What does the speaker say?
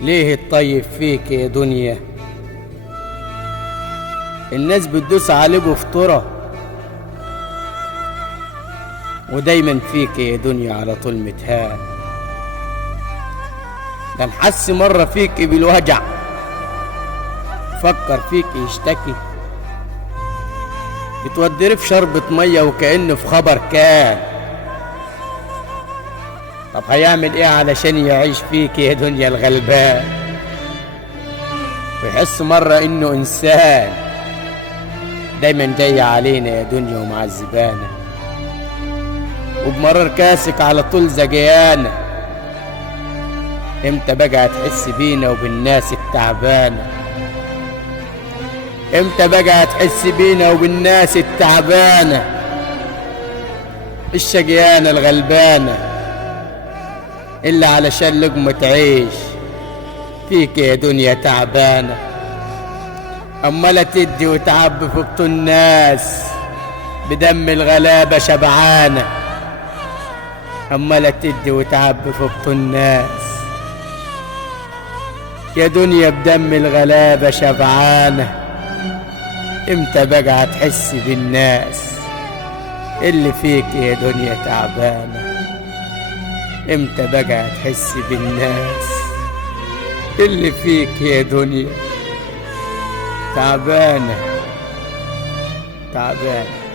ليه الطيب فيك يا دنيا؟ الناس بتدوس عليه بفطرة، ودايما فيك يا دنيا على طول متهان. ده نحس مرة فيك بالوجع، فكر فيك يشتكي، بتودري في شربة مية وكأنه في خبر كان. طب هيعمل ايه علشان يعيش فيك يا دنيا الغلبان، ويحس مرة انه انسان دايما جاي علينا يا دنيا ومعذبانا، وبمرار كاسك على طول زجيانا. امتى بقى هتحس بينا وبالناس التعبانة؟ امتى بقى هتحس بينا وبالناس التعبانة الشقيانة الغلبانة اللي علشان لقمة تعيش فيك يا دنيا تعبانة؟ أمال تدي وتعبي في بطون الناس بدم الغلابة شبعانة. أمال تدي وتعبي في بطون الناس يا دنيا بدم الغلابة شبعانة. امتى بقى هتحس بالناس اللي فيك يا دنيا تعبانة؟ امتى بقى هتحس بالناس اللي فيك يا دنيا تعبانة تعبانة؟